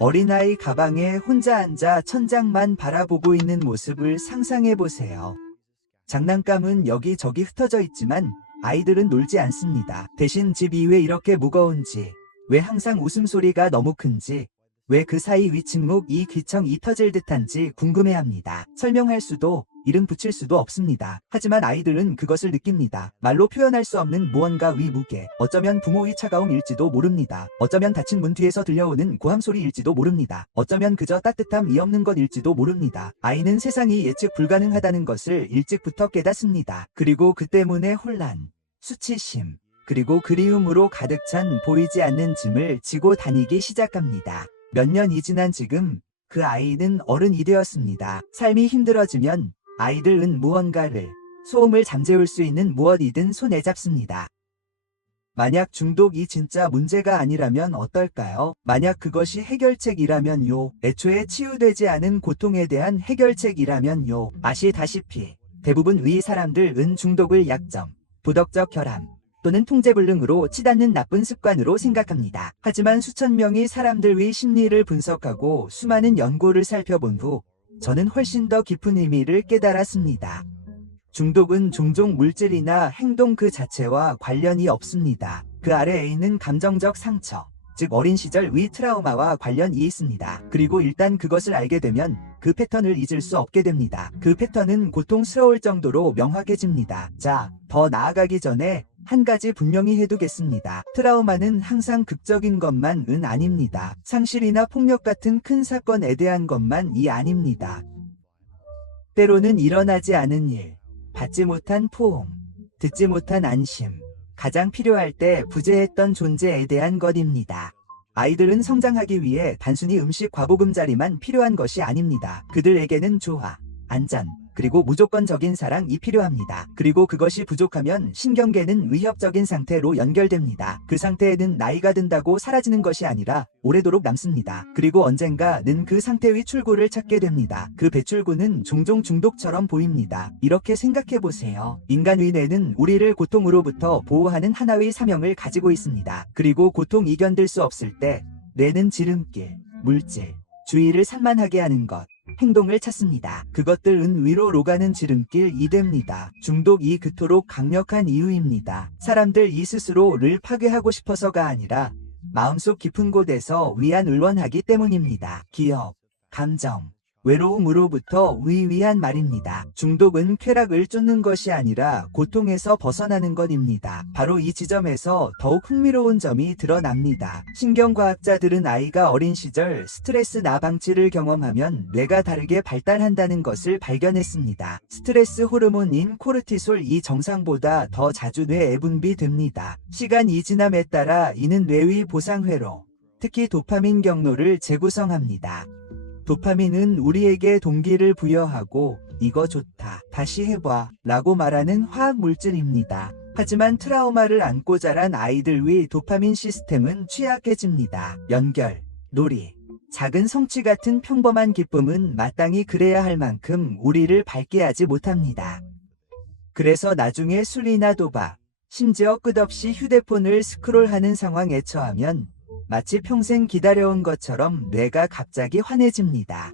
어린아이 가방에 혼자 앉아 천장만 바라보고 있는 모습을 상상해보세요. 장난감은 여기저기 흩어져 있지만 아이들은 놀지 않습니다. 대신 집이 왜 이렇게 무거운지, 왜 항상 웃음소리가 너무 큰지, 왜 그 사이 위침묵 이 귀청이 터질 듯한지 궁금해합니다. 설명할 수도 이름 붙일 수도 없습니다. 하지만 아이들은 그것을 느낍니다. 말로 표현할 수 없는 무언가 위 무게, 어쩌면 부모의 차가움일지도 모릅니다. 어쩌면 닫힌 문 뒤에서 들려오는 고함 소리일지도 모릅니다. 어쩌면 그저 따뜻함이 없는 것일지도 모릅니다. 아이는 세상이 예측 불가능하다는 것을 일찍부터 깨닫습니다. 그리고 그 때문에 혼란, 수치심, 그리고 그리움으로 가득 찬 보이지 않는 짐을 지고 다니기 시작합니다. 몇 년이 지난 지금 그 아이는 어른이 되었습니다. 삶이 힘들어지면 아이들은 무언가를, 소음을 잠재울 수 있는 무엇이든 손에 잡습니다. 만약 중독이 진짜 문제가 아니라면 어떨까요? 만약 그것이 해결책이라면요. 애초에 치유되지 않은 고통에 대한 해결책이라면요. 아시다시피 대부분의 사람들은 중독을 약점, 도덕적 결함, 또는 통제불능으로 치닫는 나쁜 습관으로 생각합니다. 하지만 수천 명의 사람들의 심리를 분석하고 수많은 연구를 살펴본 후 저는 훨씬 더 깊은 의미를 깨달았습니다. 중독은 종종 물질이나 행동 그 자체와 관련이 없습니다. 그 아래에 있는 감정적 상처, 즉 어린 시절의 트라우마와 관련이 있습니다. 그리고 일단 그것을 알게 되면 그 패턴을 잊을 수 없게 됩니다. 그 패턴은 고통스러울 정도로 명확해집니다. 자, 더 나아가기 전에 한 가지 분명히 해두겠습니다. 트라우마는 항상 극적인 것만은 아닙니다. 상실이나 폭력 같은 큰 사건에 대한 것만이 아닙니다. 때로는 일어나지 않은 일, 받지 못한 포옹, 듣지 못한 안심, 가장 필요할 때 부재했던 존재에 대한 것입니다. 아이들은 성장하기 위해 단순히 음식 과보금자리만 필요한 것이 아닙니다. 그들에게는 조화, 안전, 그리고 무조건적인 사랑이 필요합니다. 그리고 그것이 부족하면 신경계는 위협적인 상태로 연결됩니다. 그 상태에는 나이가 든다고 사라지는 것이 아니라 오래도록 남습니다. 그리고 언젠가는 그 상태의 출구를 찾게 됩니다. 그 배출구는 종종 중독처럼 보입니다. 이렇게 생각해보세요. 인간의 뇌는 우리를 고통으로부터 보호하는 하나의 사명을 가지고 있습니다. 그리고 고통이 견딜 수 없을 때 뇌는 지름길, 물질, 주의를 산만하게 하는 것, 행동을 찾습니다. 그것들은 위로 가는 지름길이 됩니다. 중독이 그토록 강력한 이유입니다. 사람들이 스스로를 파괴하고 싶어서가 아니라 마음속 깊은 곳에서 위안을 원하기 때문입니다. 기억, 감정, 외로움으로부터 위한 말입니다. 중독은 쾌락을 쫓는 것이 아니라 고통에서 벗어나는 것입니다. 바로 이 지점에서 더욱 흥미로운 점이 드러납니다. 신경과학자들은 아이가 어린 시절 스트레스 나방치를 경험하면 뇌가 다르게 발달한다는 것을 발견했습니다. 스트레스 호르몬인 코르티솔이 정상보다 더 자주 뇌에 분비됩니다. 시간이 지남에 따라 이는 뇌의 보상회로, 특히 도파민 경로를 재구성합니다. 도파민은 우리에게 동기를 부여하고 이거 좋다, 다시 해봐 라고 말하는 화학물질입니다. 하지만 트라우마를 안고 자란 아이들의 도파민 시스템은 취약해집니다. 연결, 놀이, 작은 성취 같은 평범한 기쁨은 마땅히 그래야 할 만큼 우리를 밝게 하지 못합니다. 그래서 나중에 술이나 도박, 심지어 끝없이 휴대폰을 스크롤하는 상황에 처하면 마치 평생 기다려온 것처럼 뇌가 갑자기 환해집니다.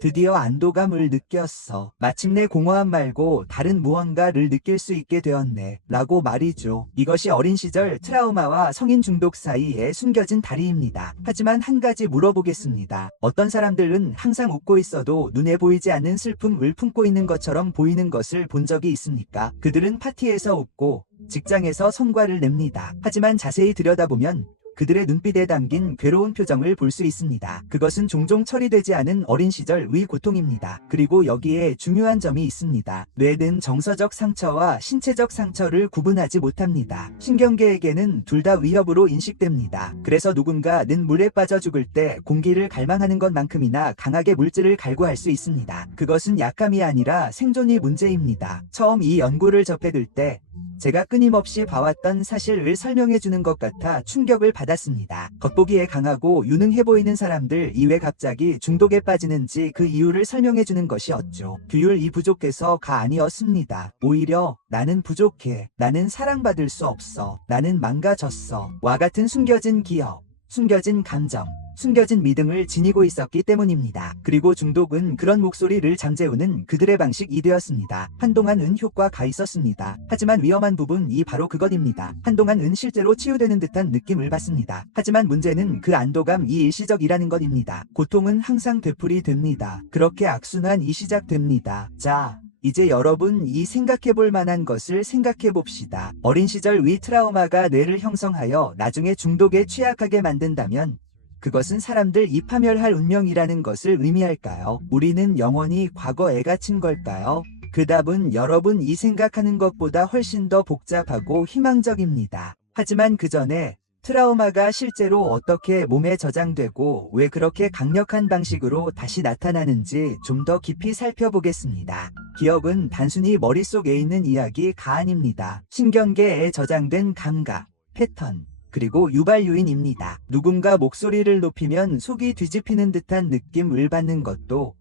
드디어 안도감을 느꼈어. 마침내 공허함 말고 다른 무언가를 느낄 수 있게 되었네. 라고 말이죠. 이것이 어린 시절 트라우마와 성인 중독 사이에 숨겨진 다리입니다. 하지만 한 가지 물어보겠습니다. 어떤 사람들은 항상 웃고 있어도 눈에 보이지 않는 슬픔을 품고 있는 것처럼 보이는 것을 본 적이 있습니까? 그들은 파티에서 웃고 직장에서 성과를 냅니다. 하지만 자세히 들여다보면 그들의 눈빛에 담긴 괴로운 표정을 볼 수 있습니다. 그것은 종종 처리되지 않은 어린 시절의 고통입니다. 그리고 여기에 중요한 점이 있습니다. 뇌는 정서적 상처와 신체적 상처를 구분하지 못합니다. 신경계에게는 둘 다 위협으로 인식됩니다. 그래서 누군가는 물에 빠져 죽을 때 공기를 갈망하는 것만큼이나 강하게 물질을 갈구할 수 있습니다. 그것은 약함이 아니라 생존이 문제입니다. 처음 이 연구를 접해들 때 제가 끊임없이 봐왔던 사실을 설명해주는 것 같아 충격을 받았습니다. 겉보기에 강하고 유능해 보이는 사람들이 왜 갑자기 중독에 빠지는지 그 이유를 설명해주는 것이었죠. 규율이 부족해서가 아니었습니다. 오히려 나는 부족해, 나는 사랑받을 수 없어, 나는 망가졌어 와 같은 숨겨진 기억, 숨겨진 감정, 숨겨진 믿음을 지니고 있었기 때문입니다. 그리고 중독은 그런 목소리를 잠재우는 그들의 방식이 되었습니다. 한동안은 효과가 있었습니다. 하지만 위험한 부분이 바로 그것입니다. 한동안은 실제로 치유되는 듯한 느낌을 받습니다. 하지만 문제는 그 안도감이 일시적이라는 것입니다. 고통은 항상 되풀이 됩니다. 그렇게 악순환이 시작됩니다. 자, 이제 여러분이 생각해볼 만한 것을 생각해봅시다. 어린 시절 위 트라우마가 뇌를 형성하여 나중에 중독에 취약하게 만든다면 그것은 사람들이 파멸할 운명이라는 것을 의미할까요? 우리는 영원히 과거에 갇힌 걸까요? 그 답은 여러분이 생각하는 것보다 훨씬 더 복잡하고 희망적입니다. 하지만 그 전에 트라우마가 실제로 어떻게 몸에 저장되고 왜 그렇게 강력한 방식으로 다시 나타나는지 좀 더 깊이 살펴보겠습니다. 기억은 단순히 머릿속에 있는 이야기가 아닙니다. 신경계에 저장된 감각, 패턴, 그리고 유발 요인입니다. 누군가 목소리를 높이면 속이 뒤집히는 듯한 느낌을 받는 것도,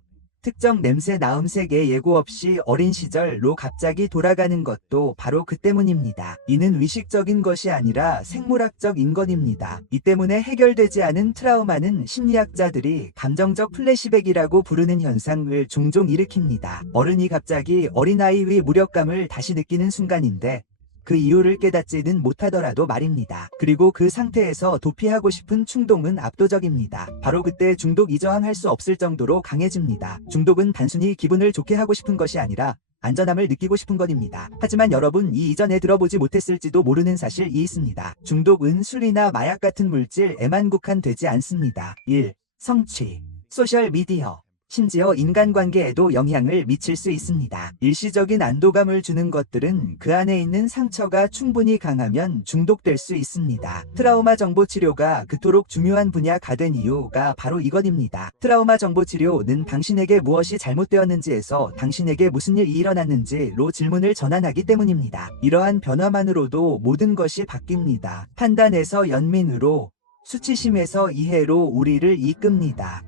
특정 냄새 나음색의 예고 없이 어린 시절로 갑자기 돌아가는 것도 바로 그 때문입니다. 이는 의식적인 것이 아니라 생물학적인 것입니다. 이 때문에 해결되지 않은 트라우마는 심리학자들이 감정적 플래시백이라고 부르는 현상을 종종 일으킵니다. 어른이 갑자기 어린아이의 무력감을 다시 느끼는 순간인데 그 이유를 깨닫지는 못하더라도 말입니다. 그리고 그 상태에서 도피하고 싶은 충동은 압도적입니다. 바로 그때 중독이 저항할 수 없을 정도로 강해집니다. 중독은 단순히 기분을 좋게 하고 싶은 것이 아니라 안전함을 느끼고 싶은 것입니다. 하지만 여러분이 이전에 들어보지 못했을지도 모르는 사실이 있습니다. 중독은 술이나 마약 같은 물질에만 국한되지 않습니다. 1. 성취, 소셜미디어, 심지어 인간관계에도 영향을 미칠 수 있습니다. 일시적인 안도감을 주는 것들은 그 안에 있는 상처가 충분히 강하면 중독될 수 있습니다. 트라우마 정보 치료가 그토록 중요한 분야가 된 이유가 바로 이것입니다. 트라우마 정보 치료는 당신에게 무엇이 잘못되었는지에서 당신에게 무슨 일이 일어났는지로 질문을 전환하기 때문입니다. 이러한 변화만으로도 모든 것이 바뀝니다. 판단에서 연민으로, 수치심에서 이해로 우리를 이끕니다.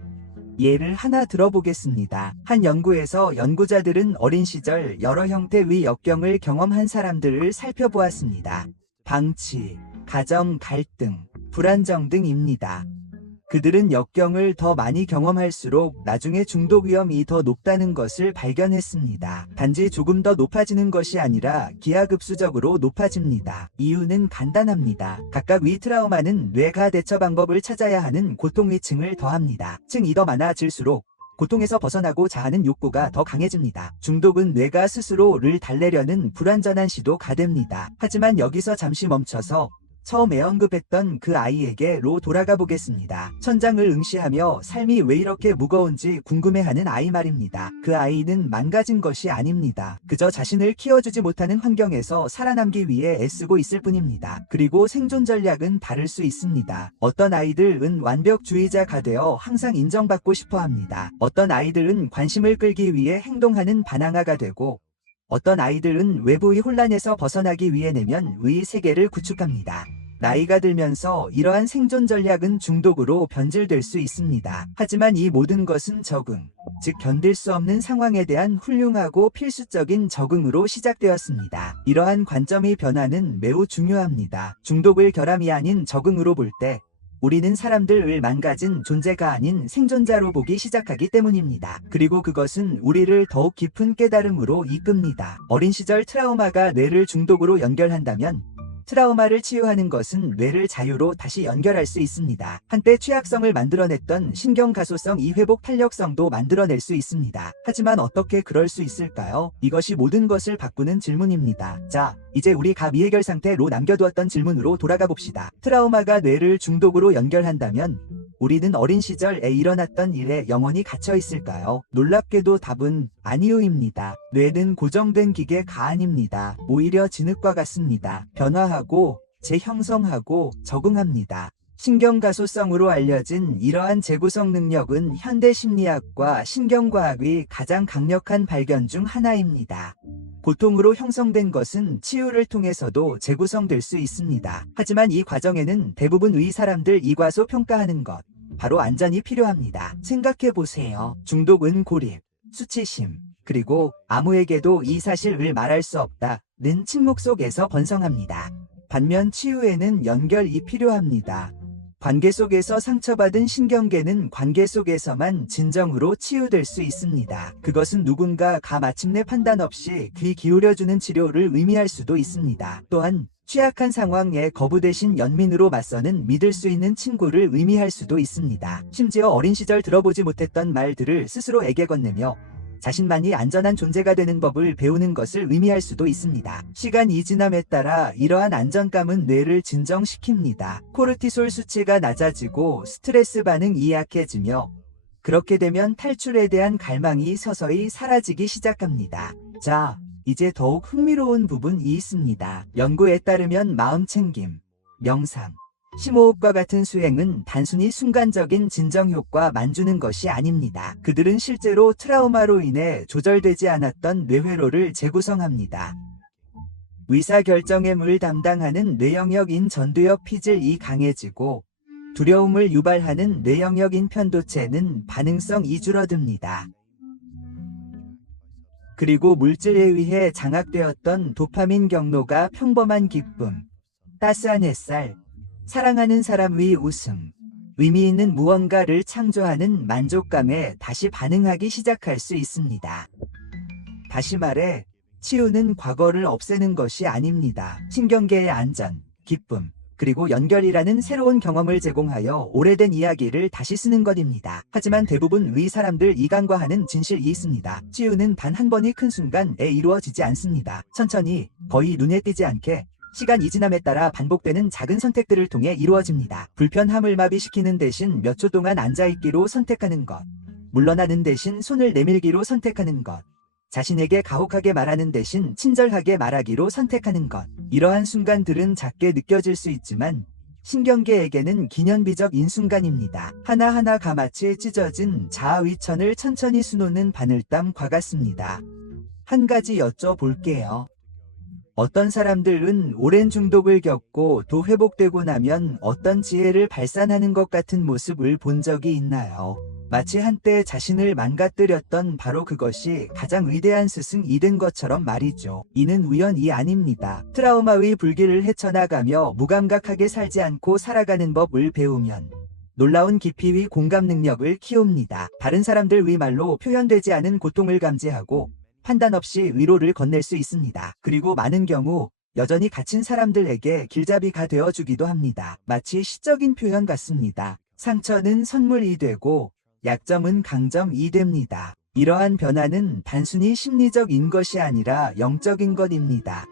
예를 하나 들어보겠습니다. 한 연구에서 연구자들은 어린 시절 여러 형태의 역경을 경험한 사람들을 살펴보았습니다. 방치, 가정 갈등, 불안정 등입니다. 그들은 역경을 더 많이 경험할수록 나중에 중독 위험이 더 높다는 것을 발견했습니다. 단지 조금 더 높아지는 것이 아니라 기하급수적으로 높아집니다. 이유는 간단합니다. 각각 위 트라우마는 뇌가 대처 방법을 찾아야 하는 고통의 층을 더합니다. 층이 더 많아질수록 고통에서 벗어나고자 하는 욕구가 더 강해집니다. 중독은 뇌가 스스로를 달래려는 불완전한 시도가 됩니다. 하지만 여기서 잠시 멈춰서 처음에 언급했던 그 아이에게로 돌아가 보겠습니다. 천장을 응시하며 삶이 왜 이렇게 무거운지 궁금해하는 아이 말입니다. 그 아이는 망가진 것이 아닙니다. 그저 자신을 키워주지 못하는 환경에서 살아남기 위해 애쓰고 있을 뿐입니다. 그리고 생존 전략은 다를 수 있습니다. 어떤 아이들은 완벽주의자가 되어 항상 인정받고 싶어 합니다. 어떤 아이들은 관심을 끌기 위해 행동하는 반항아가 되고, 어떤 아이들은 외부의 혼란에서 벗어나기 위해 내면의 세계를 구축합니다. 나이가 들면서 이러한 생존 전략은 중독으로 변질될 수 있습니다. 하지만 이 모든 것은 적응, 즉 견딜 수 없는 상황에 대한 훌륭하고 필수적인 적응으로 시작되었습니다. 이러한 관점의 변화는 매우 중요합니다. 중독을 결함이 아닌 적응으로 볼 때 우리는 사람들을 망가진 존재가 아닌 생존자로 보기 시작하기 때문입니다. 그리고 그것은 우리를 더욱 깊은 깨달음으로 이끕니다. 어린 시절 트라우마가 뇌를 중독으로 연결한다면 트라우마를 치유하는 것은 뇌를 자유로 다시 연결할 수 있습니다. 한때 취약성을 만들어냈던 신경가소성 회복 탄력성도 만들어낼 수 있습니다. 하지만 어떻게 그럴 수 있을까요? 이것이 모든 것을 바꾸는 질문입니다. 자, 이제 우리가 미해결 상태로 남겨두었던 질문으로 돌아가 봅시다. 트라우마가 뇌를 중독으로 연결한다면 우리는 어린 시절에 일어났던 일에 영원히 갇혀 있을까요? 놀랍게도 답은 아니요입니다. 뇌는 고정된 기계가 아닙니다. 오히려 진흙과 같습니다. 변화하고 재형성하고 적응합니다. 신경가소성으로 알려진 이러한 재구성 능력은 현대 심리학과 신경과학의 가장 강력한 발견 중 하나입니다. 고통으로 형성된 것은 치유를 통해서도 재구성될 수 있습니다. 하지만 이 과정에는 대부분의 사람들 이과소 평가하는 것, 바로 안전이 필요합니다. 생각해보세요. 중독은 고립, 수치심, 그리고 아무에게도 이 사실을 말할 수 없다는 침묵 속에서 번성합니다. 반면 치유에는 연결이 필요합니다. 관계 속에서 상처받은 신경계는 관계 속에서만 진정으로 치유될 수 있습니다. 그것은 누군가가 마침내 판단 없이 귀 기울여주는 치료를 의미할 수도 있습니다. 또한 취약한 상황에 거부 대신 연민으로 맞서는 믿을 수 있는 친구를 의미할 수도 있습니다. 심지어 어린 시절 들어보지 못했던 말들을 스스로에게 건네며 자신만이 안전한 존재가 되는 법을 배우는 것을 의미할 수도 있습니다. 시간이 지남에 따라 이러한 안정감은 뇌를 진정시킵니다. 코르티솔 수치가 낮아지고 스트레스 반응이 약해지며 그렇게 되면 탈출에 대한 갈망이 서서히 사라지기 시작합니다. 자, 이제 더욱 흥미로운 부분이 있습니다. 연구에 따르면 마음챙김, 명상, 심호흡과 같은 수행은 단순히 순간적인 진정효과만 주는 것이 아닙니다. 그들은 실제로 트라우마로 인해 조절되지 않았던 뇌회로를 재구성합니다. 의사결정임을 담당하는 뇌영역인 전두엽 피질이 강해지고 두려움을 유발하는 뇌영역인 편도체는 반응성이 줄어듭니다. 그리고 물질에 의해 장악되었던 도파민 경로가 평범한 기쁨, 따스한 햇살, 사랑하는 사람의 웃음, 의미 있는 무언가를 창조하는 만족감에 다시 반응하기 시작할 수 있습니다. 다시 말해, 치유는 과거를 없애는 것이 아닙니다. 신경계의 안전, 기쁨, 그리고 연결이라는 새로운 경험을 제공하여 오래된 이야기를 다시 쓰는 것입니다. 하지만 대부분의 사람들이 간과하는 진실이 있습니다. 치유는 단 한 번의 큰 순간에 이루어지지 않습니다. 천천히, 거의 눈에 띄지 않게 시간이 지남에 따라 반복되는 작은 선택들을 통해 이루어집니다. 불편함을 마비시키는 대신 몇 초 동안 앉아있기로 선택하는 것, 물러나는 대신 손을 내밀기로 선택하는 것, 자신에게 가혹하게 말하는 대신 친절하게 말하기로 선택하는 것. 이러한 순간들은 작게 느껴질 수 있지만 신경계에게는 기념비적인 순간입니다. 하나하나가 마치 찢어진 자아위천을 천천히 수놓는 바늘땀과 같습니다. 한 가지 여쭤볼게요. 어떤 사람들은 오랜 중독을 겪고 또 회복되고 나면 어떤 지혜를 발산하는 것 같은 모습을 본 적이 있나요? 마치 한때 자신을 망가뜨렸던 바로 그것이 가장 위대한 스승이 된 것처럼 말이죠. 이는 우연이 아닙니다. 트라우마의 불길을 헤쳐나가며 무감각하게 살지 않고 살아가는 법을 배우면 놀라운 깊이의 공감 능력을 키웁니다. 다른 사람들의 말로 표현되지 않은 고통을 감지하고 판단 없이 위로를 건넬 수 있습니다. 그리고 많은 경우 여전히 갇힌 사람들에게 길잡이가 되어주기도 합니다. 마치 시적인 표현 같습니다. 상처는 선물이 되고 약점은 강점이 됩니다. 이러한 변화는 단순히 심리적인 것이 아니라 영적인 것입니다.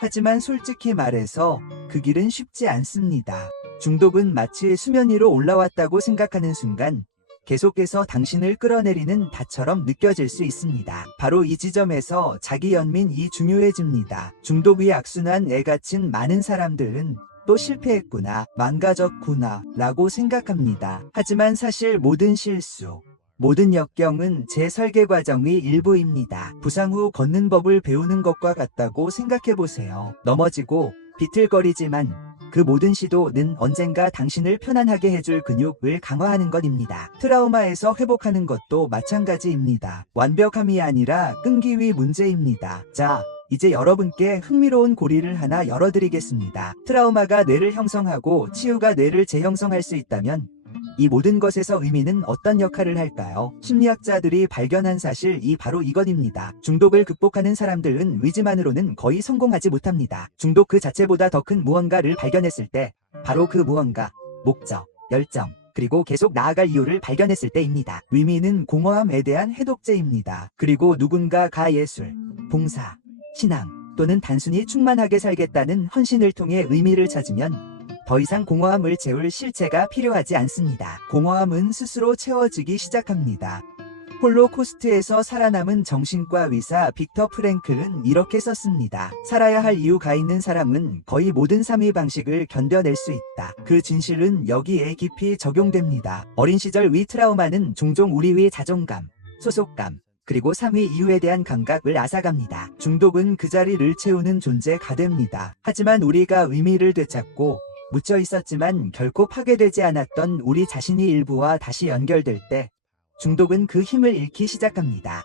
하지만 솔직히 말해서 그 길은 쉽지 않습니다. 중독은 마치 수면 위로 올라왔다고 생각하는 순간 계속해서 당신을 끌어내리는 닷처럼 느껴질 수 있습니다. 바로 이 지점에서 자기 연민이 중요해집니다. 중독의 악순환에 갇힌 많은 사람들은 또 실패했구나, 망가졌구나 라고 생각합니다. 하지만 사실 모든 실수, 모든 역경은 재설계 과정의 일부입니다. 부상 후 걷는 법을 배우는 것과 같다고 생각해보세요. 넘어지고 비틀거리지만 그 모든 시도는 언젠가 당신을 편안하게 해줄 근육을 강화하는 것입니다. 트라우마에서 회복하는 것도 마찬가지입니다. 완벽함이 아니라 끈기의 문제입니다. 자, 이제 여러분께 흥미로운 고리를 하나 열어드리겠습니다. 트라우마가 뇌를 형성하고 치유가 뇌를 재형성할 수 있다면 이 모든 것에서 의미는 어떤 역할을 할까요? 심리학자들이 발견한 사실이 바로 이것입니다. 중독을 극복하는 사람들은 의지만으로는 거의 성공하지 못합니다. 중독 그 자체보다 더 큰 무언가를 발견했을 때, 바로 그 무언가, 목적, 열정, 그리고 계속 나아갈 이유를 발견했을 때입니다. 의미는 공허함에 대한 해독제입니다. 그리고 누군가가 예술, 봉사, 신앙, 또는 단순히 충만하게 살겠다는 헌신을 통해 의미를 찾으면 더 이상 공허함을 채울 실체가 필요하지 않습니다. 공허함은 스스로 채워지기 시작합니다. 홀로코스트에서 살아남은 정신과 의사 빅터 프랭클은 이렇게 썼습니다. 살아야 할 이유가 있는 사람은 거의 모든 삶의 방식을 견뎌낼 수 있다. 그 진실은 여기에 깊이 적용됩니다. 어린 시절의 트라우마는 종종 우리의 자존감, 소속감, 그리고 삶의 이유에 대한 감각을 앗아갑니다. 중독은 그 자리를 채우는 존재가 됩니다. 하지만 우리가 의미를 되찾고 묻혀 있었지만 결코 파괴되지 않았던 우리 자신의 일부와 다시 연결될 때 중독은 그 힘을 잃기 시작합니다.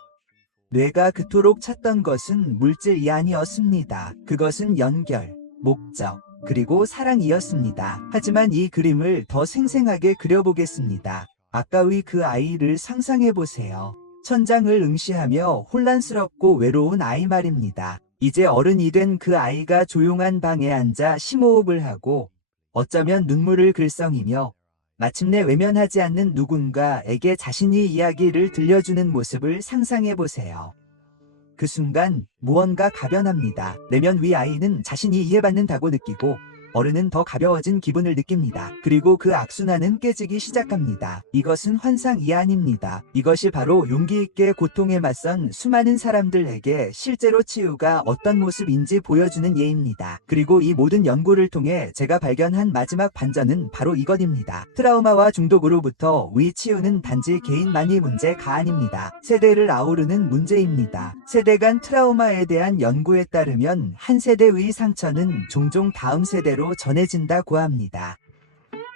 뇌가 그토록 찾던 것은 물질이 아니었습니다. 그것은 연결, 목적, 그리고 사랑이었습니다. 하지만 이 그림을 더 생생하게 그려보겠습니다. 아까의 그 아이를 상상해보세요. 천장을 응시하며 혼란스럽고 외로운 아이 말입니다. 이제 어른이 된 그 아이가 조용한 방에 앉아 심호흡을 하고 어쩌면 눈물을 글썽이며 마침내 외면하지 않는 누군가에게 자신의 이야기를 들려주는 모습을 상상해보세요. 그 순간 무언가 가변합니다. 내면 위 아이는 자신이 이해받는다고 느끼고 어른은 더 가벼워진 기분을 느낍니다. 그리고 그 악순환은 깨지기 시작합니다. 이것은 환상이 아닙니다. 이것이 바로 용기 있게 고통에 맞선 수많은 사람들에게 실제로 치유가 어떤 모습인지 보여주는 예입니다. 그리고 이 모든 연구를 통해 제가 발견한 마지막 반전은 바로 이것입니다. 트라우마와 중독으로부터 위 치유는 단지 개인만의 문제가 아닙니다. 세대를 아우르는 문제입니다. 세대 간 트라우마에 대한 연구에 따르면 한 세대의 상처는 종종 다음 세대로 전해진다고 합니다.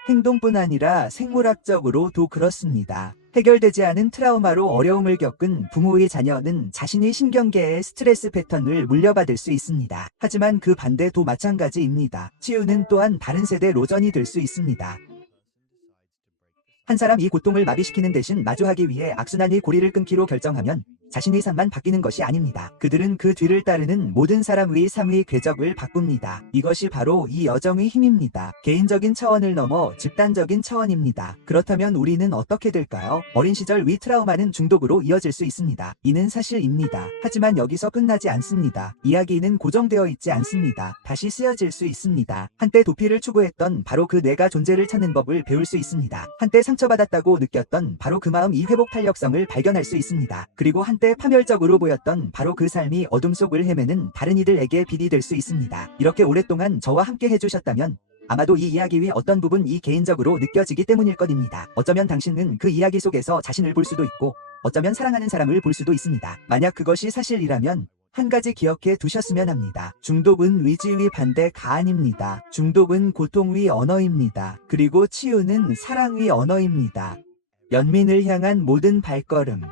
행동뿐 아니라 생물학적으로도 그렇습니다. 해결되지 않은 트라우마로 어려움을 겪은 부모의 자녀는 자신의 신경계의 스트레스 패턴을 물려받을 수 있습니다. 하지만 그 반대도 마찬가지입니다. 치유는 또한 다른 세대 로전이 될 수 있습니다. 한 사람이 고통을 마비시키는 대신 마주하기 위해 악순환의 고리를 끊기로 결정하면 자신의 삶만 바뀌는 것이 아닙니다. 그들은 그 뒤를 따르는 모든 사람의 삶의 궤적을 바꿉니다. 이것이 바로 이 여정의 힘입니다. 개인적인 차원을 넘어 집단적인 차원입니다. 그렇다면 우리는 어떻게 될까요? 어린 시절 위 트라우마는 중독으로 이어질 수 있습니다. 이는 사실입니다. 하지만 여기서 끝나지 않습니다. 이야기는 고정되어 있지 않습니다. 다시 쓰여질 수 있습니다. 한때 도피를 추구했던 바로 그 뇌가 존재를 찾는 법을 배울 수 있습니다. 한때 상처받았다고 느꼈던 바로 그 마음 이 회복 탄력성을 발견할 수 있습니다. 그리고 한때 파멸적으로 보였던 바로 그 삶이 어둠 속을 헤매는 다른 이들에게 빛이 될 수 있습니다. 이렇게 오랫동안 저와 함께 해주셨다면 아마도 이 이야기의 어떤 부분이 개인적으로 느껴지기 때문일 것입니다. 어쩌면 당신은 그 이야기 속에서 자신을 볼 수도 있고 어쩌면 사랑하는 사람을 볼 수도 있습니다. 만약 그것이 사실이라면 한 가지 기억해 두셨으면 합니다. 중독은 의지의 반대가 아닙니다. 중독은 고통의 언어입니다. 그리고 치유는 사랑의 언어입니다. 연민을 향한 모든 발걸음,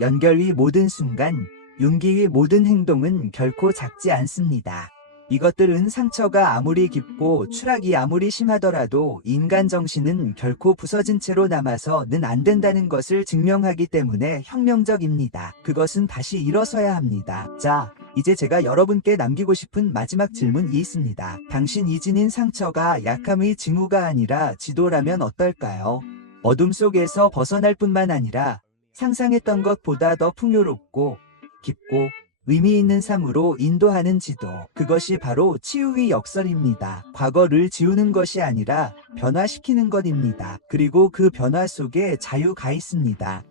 연결의 모든 순간, 용기의 모든 행동은 결코 작지 않습니다. 이것들은 상처가 아무리 깊고 추락이 아무리 심하더라도 인간 정신은 결코 부서진 채로 남아서는 안 된다는 것을 증명하기 때문에 혁명적입니다. 그것은 다시 일어서야 합니다. 자, 이제 제가 여러분께 남기고 싶은 마지막 질문이 있습니다. 당신 이진인 상처가 약함의 징후가 아니라 지도라면 어떨까요? 어둠 속에서 벗어날 뿐만 아니라 상상했던 것보다 더 풍요롭고 깊고 의미 있는 삶으로 인도하는 지도. 그것이 바로 치유의 역설입니다. 과거를 지우는 것이 아니라 변화시키는 것입니다. 그리고 그 변화 속에 자유가 있습니다.